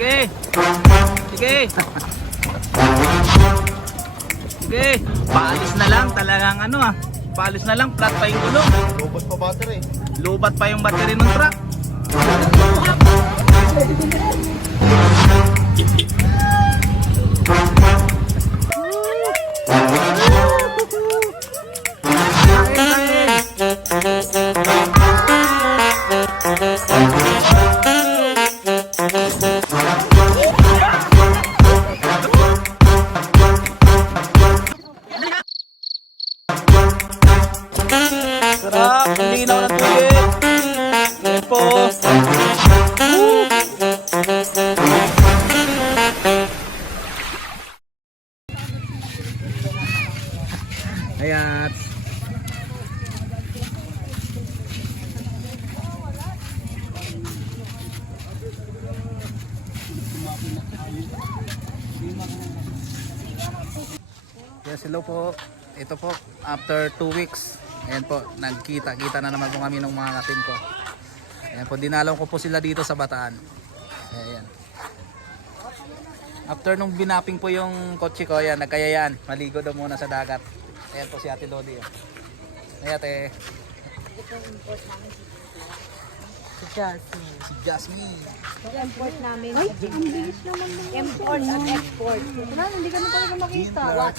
Sige. Sige. Sige. Paalis na lang talagang ano ah. Paalis na lang, flat pa yung gulong. Lobot pa battery. Lubat pa yung battery ng truck. Sarap, linaw ng tubig. Yan po. Ayan. Yes, hello po. Ito po, after 2 weeks. Ayan po, nagkita-kita na naman po kami ng mga katim ko. Ayan po, dinalaw ko po sila dito sa Bataan. Ayan. After nung binapping po yung kotse ko, ayan, nagkayayaan. Maligo daw muna sa dagat. Ayan po si Ate Lodi. Ayan, ate. Si Jasmine. Si Jasmine. Import namin. Ay, ang bilis naman mo. Import at export. Wala, hindi ka na talaga makita. What?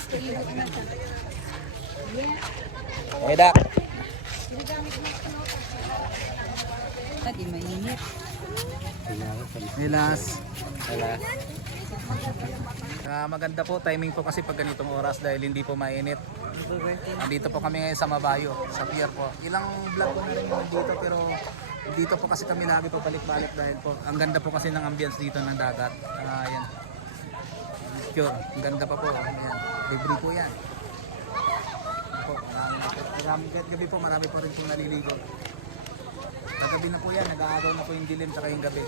Hey, Dak. Hindi mainit. Hilas. Maganda po timing po kasi pag ganitong oras dahil hindi po mainit. Nandito po kami ngayon sa Mabayo, sa pier po. Ilang vlog ko na rin dito pero dito po kasi kami lagi po balik-balik dahil po ang ganda po kasi ng ambience dito ng dagat. Ayan. Pure, ang ganda pa po. Ayan. Libre po yan. Po, marami gabi po, marami po rin pong naliligo. Kagabi na po yan, nag-aagaw na po yung dilim tsaka yung gabi.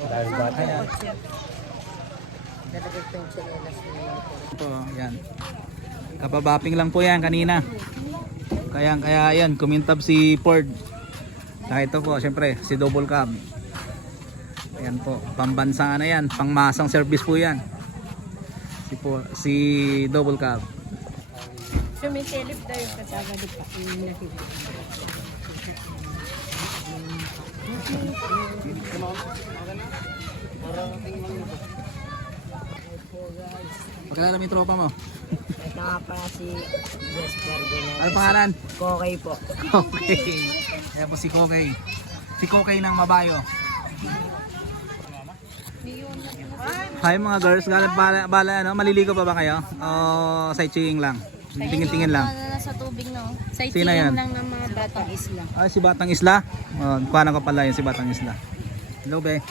Dahil bata yan. Nalagay ko yung chinelas niya. Ito, yan. Kapabapping lang po yan kanina. Kaya yan, kumintab si Ford. Saka ito po, syempre, si double cab. Ayan po, pambansang ano yan, pangmasang service po yan. Si double cab. Sumisilip daw yung kataga di pa. Pagkalala mo yung tropa mo? Ito nga pala si Jesper Gonzales. Ano pangalan? Kokay po. Okay. Ayan po si Kokay. Si Kokay ng Mabayo. Hi mga girls, bala ano, maliligo pa ba kayo? O sightseeing lang? Tingin-tingin lang. Sa tubig no. Sino yan? Sightseeing lang ng mga batang isla. Ah, si Batang Isla? Oh, paano ka pala yun si Batang Isla? Hello, be.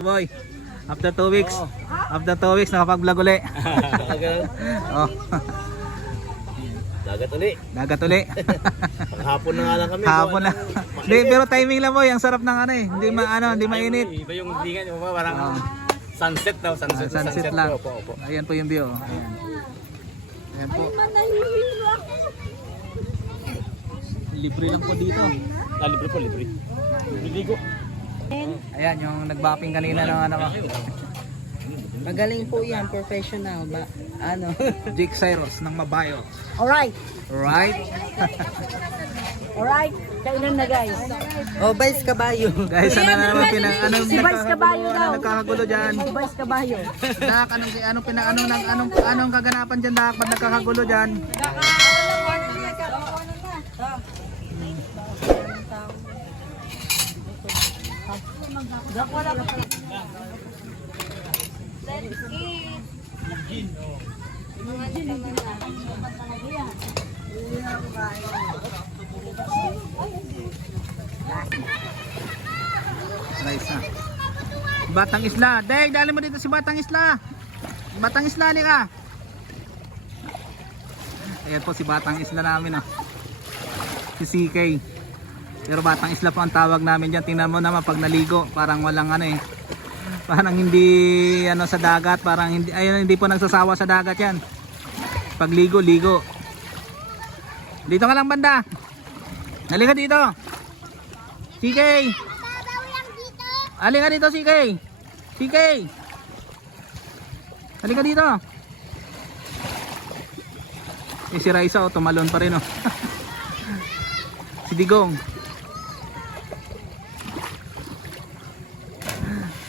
Boy, after 2 weeks. After 2 weeks, nakapag-vlog uli. Oh. Dagat uli. Dagat uli. Hapon na nga lang kami. Hapon na. Hindi, pero timing lang boy, ang sarap ng ano eh. Hindi mainit. Iba yung hingan, yung mga parang sunset daw. Sunset lang. Opo. Ayan po yung view. Ayan. Ayan po. Libre lang po dito. Libre po, libre. Ligo. Ayan, yung nagbapping kanina ng ano ko. Magaling po yan, professional ba? Ano? Jake Cyrus ng Mabayo. Alright. Right? Alright. Kailan na guys? Oh, Vice Caballo. Guys, ano na naman Si Vice Caballo daw. nagkakagulo dyan? Si Vice Caballo. Dak, anong kaganapan dyan, Dak? Ba't nagkakagulo dyan? Nice na. Batang Isla. Dek, dali mo dito si Batang Isla. Batang Isla, ni ka. Ayan po si Batang Isla namin. Oh. Si CK. Pero Batang Isla po ang tawag namin dyan. Tingnan mo naman pag naligo. Parang walang ano eh. Parang hindi ano sa dagat. Parang hindi, ayun, hindi po nagsasawa sa dagat yan. Pag ligo, ligo. Dito ka lang banda. Halika dito. CK. Halika dito, CK. CK. Halika dito. Si Raisa, tumalon pa rin, oh. Si Digong.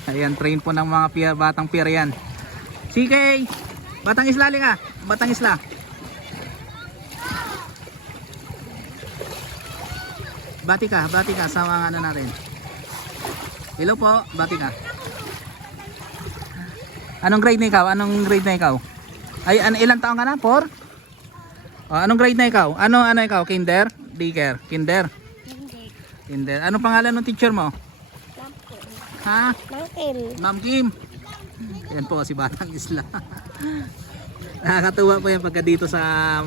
Ayan, train po ng mga batang pier yan. CK. Batang Isla, halika. Batang Isla. Bati ka sa mga ano natin. Hello po, bati ka. Anong grade na ikaw? Ay, ilang taon ka na? 4? Oh, anong grade na ikaw? Ano ikaw? Kinder? Daycare? Kinder? Kinder. Anong pangalan ng teacher mo? Ha? Ma'am Kim. Yan po si Batang Isla. Nakakatuwa po yan pagka dito sa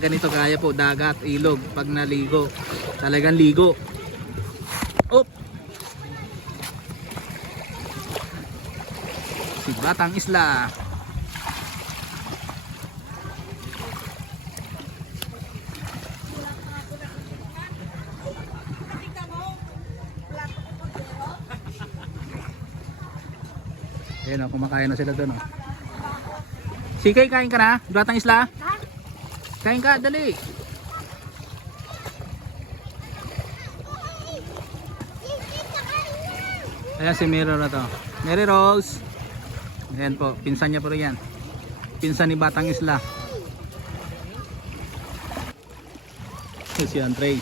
ganito kaya po, dagat, ilog, pag naligo. Talagang ligo. Op! Si Batang Isla. Ayan o, kumakain na sila doon o. CK, kain ka na? Batang Isla? Kain ka, dali. Ayan si Mary na to. Mary Rose. Ayan po, pinsan niya po rin yan. Pinsan ni Batang Isla. Si Andre.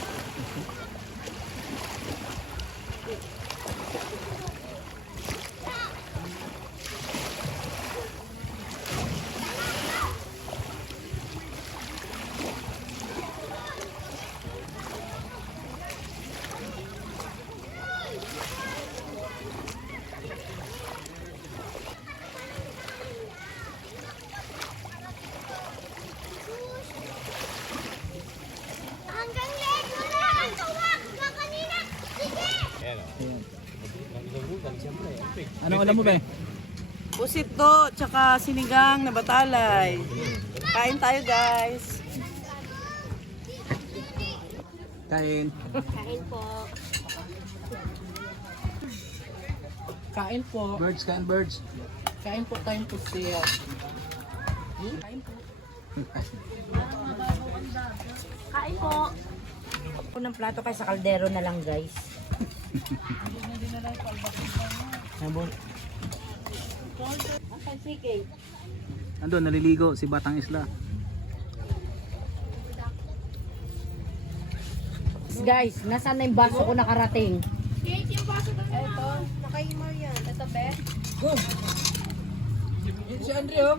Anong alam mo ba? Pusit to, tsaka sinigang na batalay. Kain tayo guys. Kain. Kain po. Kain po. Birds, kain birds. Kain po tayong pusit. Kain po. Kain po. Unang plato kay sa kaldero na lang, guys. Andun, naliligo si Batang Isla. Guys, nasaan na yung baso ko nakarating? Ito, nakahimaw yan. Ito, be. Si Andre oh.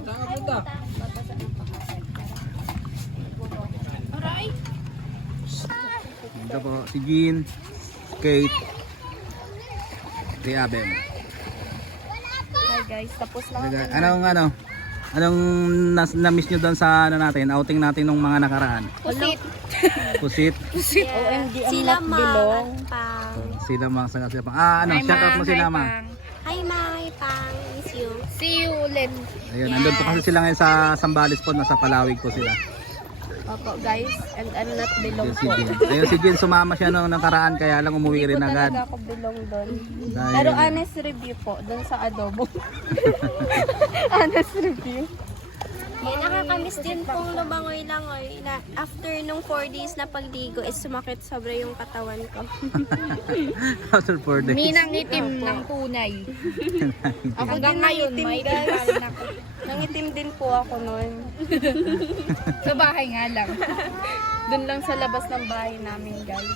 Saan ka punta? Aray! Ito po, si Jean, Kate, si Abel. Hi guys, tapos na kami. Anong na-miss nyo doon sa natin, outing natin nung mga nakaraan? Pusit. Pusit. OMG, sila mang pang. Sila mga sila pang. Shoutout mo sila mga. Hi May pang, miss you. See you ulit. Ayun, andun po kasi sila ngayon sa Sambales po, nasa Palawig po sila. Opo guys, and I'm not belong Ayun si po. Jean. Ayun si Jean, sumama siya nung nakaraan kaya lang umuwi rin Hindi po agad. talaga ako belong doon. Dahil- Pero honest review po, doon sa adobo. Honest review. Nakakamiss din pong lumangoy-langoy na after nung 4 days na pagligo is sumakit sobra yung katawan ko. After 4 days. Ninang itim ng tunay. Ako Hanggang din ngayon, nangitim may guys. tingnan ako. Nangitim din po ako noon. Sa bahay nga lang. Doon lang sa labas ng bahay namin guys.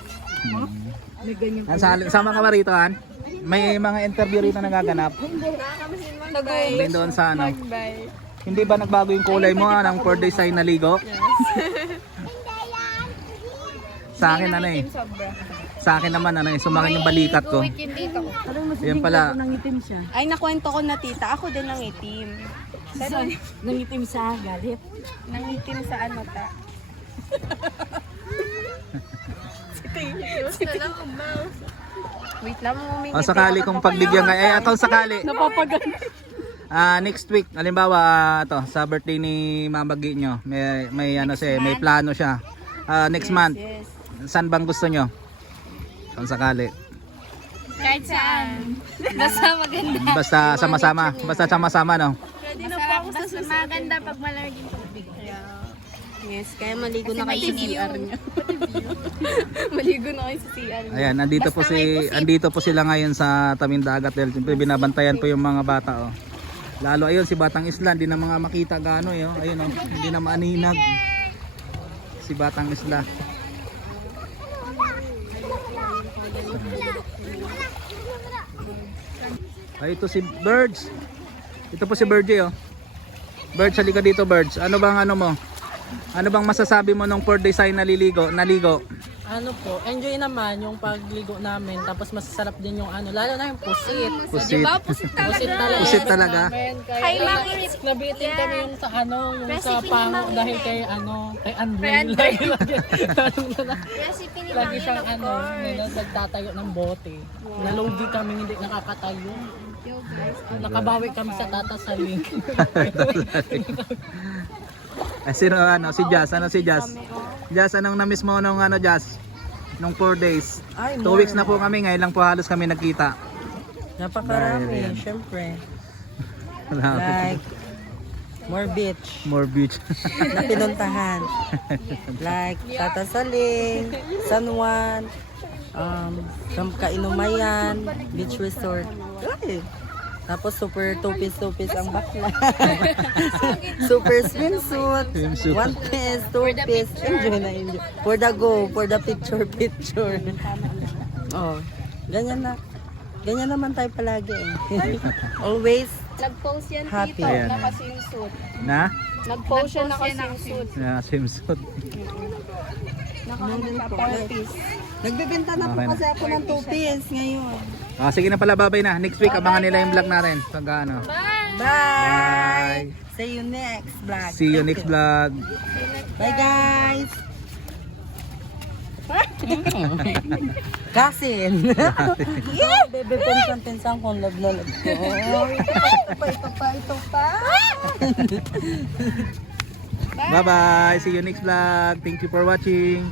Sama ka ba rito, Han? May mga interview rito nagaganap. Nakakamiss din mga guys. Din doon sa ano. Bye. Hindi ba nagbago yung kulay mo ng 4 days ay naligo? Sa akin ano eh. Sobra. Sa akin naman ano eh, sumakin yung balikat ko. Weekend dito ko. Yan pala. Ay, nakwento ko na tita, ako din nangitim. Pero Nangitim sa galit. nangitim sa ano ta. Wait lang, umingit. O sakali kung pagbigyan ka, ito sakali. Napapaganda. Next week, halimbawa sa birthday ni Mama Gi nyo, may ano siya, may plano siya. Next month. Yes. Saan bang gusto nyo? Kung sakali. Kahit saan. Basta maganda. Basta sama-sama. Basta sama-sama, no? Pwede na po ako sa susunod. Maganda pag malamig yung tubig. Yes, kaya maligo na kayo sa CR niyo. Maligo na kayo sa CR niyo. Ayan, andito po sila ngayon sa tabing dagat dahil siyempre binabantayan po yung mga bata, oh. Lalo ayun si Batang Isla, hindi na mga makita gaano, eh, oh. Ayun, oh, hindi na maaninag. Si Batang Isla. Ay, ito si Birds. Ito po si Birdie, oh. Birds, halika dito, Birds. Ano bang ano mo? Ano bang masasabi mo nung 4 days tayo naligo? Ano po, enjoy naman yung pagligo namin. Tapos masasarap din yung ano, lalo na yung pusit. Pusit. Pusit talaga. Pusit talaga. Kay Maki. Nabitin kami yung sa ano, yung sa Recipe ni pango Maki. dahil kay ano, kay Andre. Andre. Lagi, Recipe ni lagi Maki, siyang of ano, course. nagtatayo ng bote. Nalugi kami hindi nakakatayo. Nakabawi kami sa tatasaling. Sino ano? Si Jazz. Ano si Jazz? Jazz, anong na-miss mo nung ano, Jazz? Nung 4 days. Ay, 2 weeks na po kami. Ngayon lang po halos kami nagkita. Napakarami, syempre. Like, more beach. More beach. Na pinuntahan. Like Tatasaling, San Juan, Kainumayan, Beach Resort. Ay, tapos super tupis ang bakla. Super swimsuit, Swimsuit. one piece, two piece. Enjoy na enjoy. For the go, for the picture. Oh, ganyan na. Ganyan naman tayo palagi eh. Always Nag-post yan happy. dito, Ayan. naka-swimsuit. Na? Nag-post siya naka-swimsuit. Na swimsuit. Nagbebenta na po Okay na. kasi ako ng two piece ngayon. Ah, sige na pala, babay na. Next week, abangan nila yung vlog natin. Pag ano. Bye! See you next vlog. See you next vlog. Bye guys! Kasin! Bebe, pinsan kong love ko. Ito pa. Bye-bye. See you next vlog. Thank you for watching.